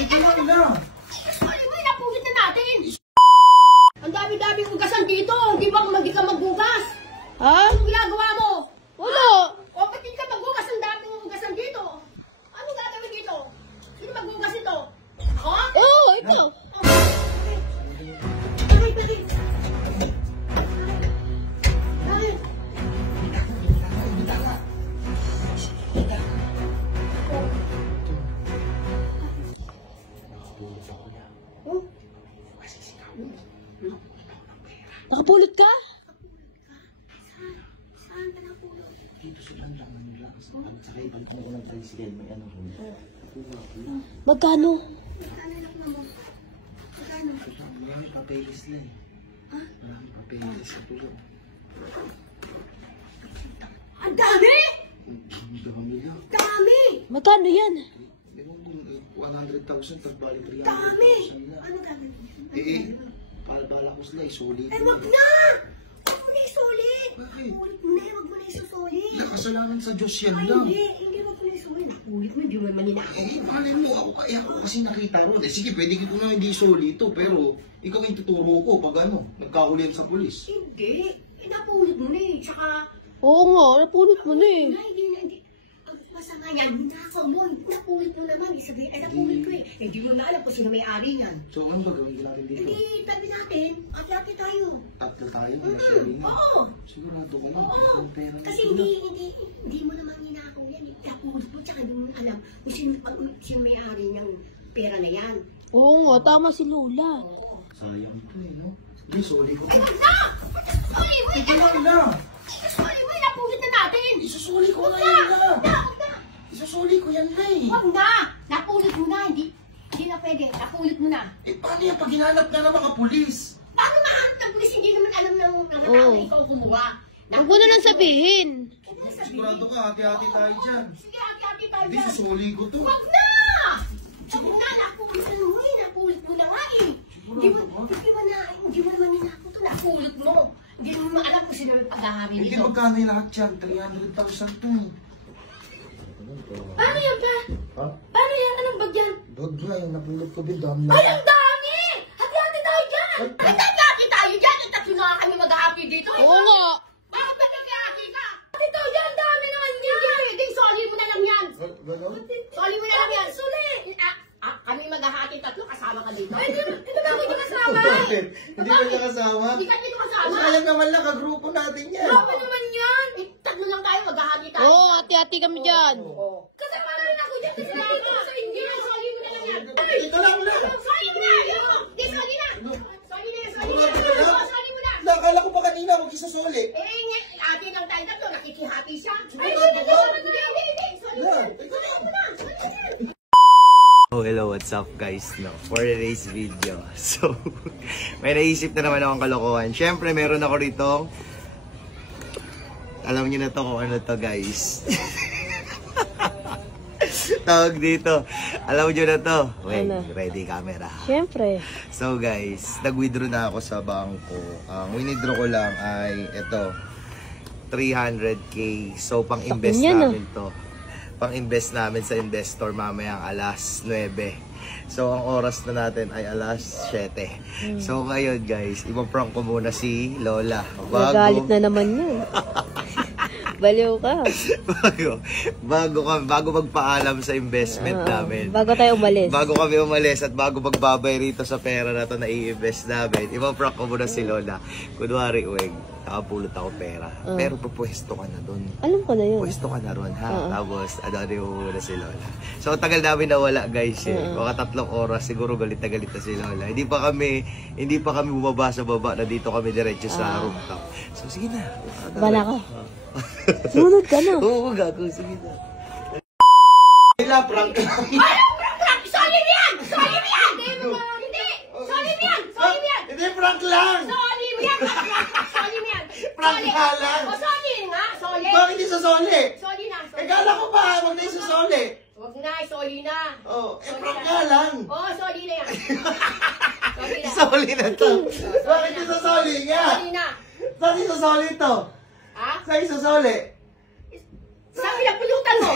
Teka lang na. Sorry mo, napugit na natin. Ang dami-dami hugasan dito. Hindi ka magbugas. Ha? Anong ginagawa mo? Wala. O, ba't hindi ka magbugas? Ang daming hugasan dito. Anong gagawin dito? Sino magbugas ito? Ako? Oo, ikaw. Bakit? Nakapulot ka? Saan ka napulot? Dito sa lang lang. Sa ibang ko ng tricycle, may ano ko. Magkano? Anak mo mo. Magkano? Wala may papeles lang. Wala may papeles sa tulo. Ang dami! Ang dami lang. Dami! Magkano yan? Ewan kung 100,000, tagbali 300,000 Dami! lang. Ano gagawin? Palabala ko sila, isulit. Eh, wag na! Wag mo na isulit! Bakit? Ulit mo na, wag mo na isusulit. Kasalanan sa Diyos yan Ay, lang. hindi wag mo na isulit. Ulit mo, hindi mo naman ninakaw. Malin mo, ako kasi nakita ron. Sige, pwede ko na hindi isulito, pero ikaw yung tuturo ko pag nagkahulihan sa pulis. Hindi. Napulit mo na eh. Tsaka, Oo nga, napulot mo na eh. hindi. Ang masama yan, ninakaw mo. Napulit mo naman. Sabihin, napulit ko eh. Hindi mo na alam kung sino may-ari yan. So, ano ba gawin natin dito? Hindi, tabi natin. Ati-ati tayo. Tatlo tayo, mga sharing mo. Oo. Sigurado ko na, Oo. ang pera Kasi hindi mo naman ninakaw yan. Napulit mo, tsaka hindi mo alam kung sino may-ari ng pera na yan. Oo nga, tama si Lola. Oo. Sayang to eh, no? Hindi, sorry ko. Ay, wag na! Sorry, wait! Ito lang na! Sorry, wait! Napulit na natin! Isusuli ko Wag na na! yan na! Wag na! Wag na! Isusuli ko yan na eh! Wag na! Napulit mo na! Hindi na pwede. Napulit mo na. Eh, paano yan pag hinanap na ng mga pulis? Paano mahanap ng pulis? Hindi naman alam ng tao na ikaw kumuha. Huwag mo na lang sabihin. Sigurado ka, hati-hati tayo dyan. Sige, hati-hati tayo Hindi, dyan. susuli ko to. Wag na! Wag na! Napulit mo eh. Napulit mo na nga eh. Hindi mo naman ninako to. Napulit mo. Hindi mo naman alam kung sino yung pag-ahari Hindi, nito. magkano yung lahat yan? 300,000 to eh. Paano yan ba? Ha? Paano yan? Anong bag yan? Dod nga, yung napulot ko din, dami Ay, ang dami! Hati-hati tayo dyan! Ay, hati-hati tayo dyan! Ang tatlo na kami mag-happy dito. Oo nga. Bakit ba nag-happy ka? Hati tayo dyan! Ang dami naman yan! Hindi, soli mo na lang yan! Ganon? Soli mo na lang yan! Soli! Kami mag-hati tatlo, kasama ka dito. Ay, hindi ba ako kasama? Bakit? Hindi ba niya kasama? Hindi ka dito kasama. Sayang naman lang, kagrupo natin yan. Grabe naman yan! Tatlo lang tayo, mag-happy tayo. Oo, hati-hati kami dyan. Kasama na rin ako dyan kasi nakita ko sa hindi. Soli mo na lang yan. Ito lang lang. Soli mo na! Hindi, soli na! Soli na, soli na! Soli mo na! Nakakala ko pa kanina, huwag isusuli. Ate lang tayo tatlo, nakikihati siya. Ay, Sigurado ba? hindi. Soli mo na! Soli mo na! Oh, hello, what's up guys, no? For today's video. So, may naisip na naman akong kalokohan. Siyempre, meron ako rito. Alam niyo na to kung ano to, guys. Tawag dito. Alam niyo na to. Wait, Ano? ready camera. Siyempre. So guys, nag-withdraw na ako sa bangko. Ang winidraw ko lang ay ito, 300k. So, pang-invest Sakin yan, namin to. Pang-invest namin sa investor mamayang alas 9. So, ang oras na natin ay alas 7. So, ngayon guys, ipaprank ko muna si Lola. Nagalit na naman yun. Baliw ka. bago magpaalam sa investment namin. Bago tayo umalis. Bago kami umalis at bago magbabay rito sa pera na to na i-invest namin, ipaprank ko muna si Lola. Kunwari, uweg, nakapulot ako pera. Pero pupwesto ka na dun. Alam ko na yun. Pwesto ka na ron, ha? Tapos, ano muna si Lola. So, tagal namin nawala, guys, eh. Mga 3 oras, siguro galit na si Lola. Hindi pa kami bumaba sa baba na dito kami diretso sa rooftop. So, sige na. Bala ka. Sumunod ka na. Oo, gago. Sige na. Sila, prank lang. Soli mo yan! Soli mo yan! Hindi! Soli mo yan! Soli mo yan! Hindi, prank lang. Soli mo yan! Soli mo yan! Prank nga lang. O, soli nga! Soli! Bakit hindi sasoli? Soli na! Eh, kala ko ba, wag na isusoli. Huwag na, soli na! Oh, prank nga lang. Oo, soli na yan! Soli na! Soli na to. Bakit isusoli nga? Soli na! Saan isusoli to? Ha? Saan isusoli? Sa pinapulutan mo!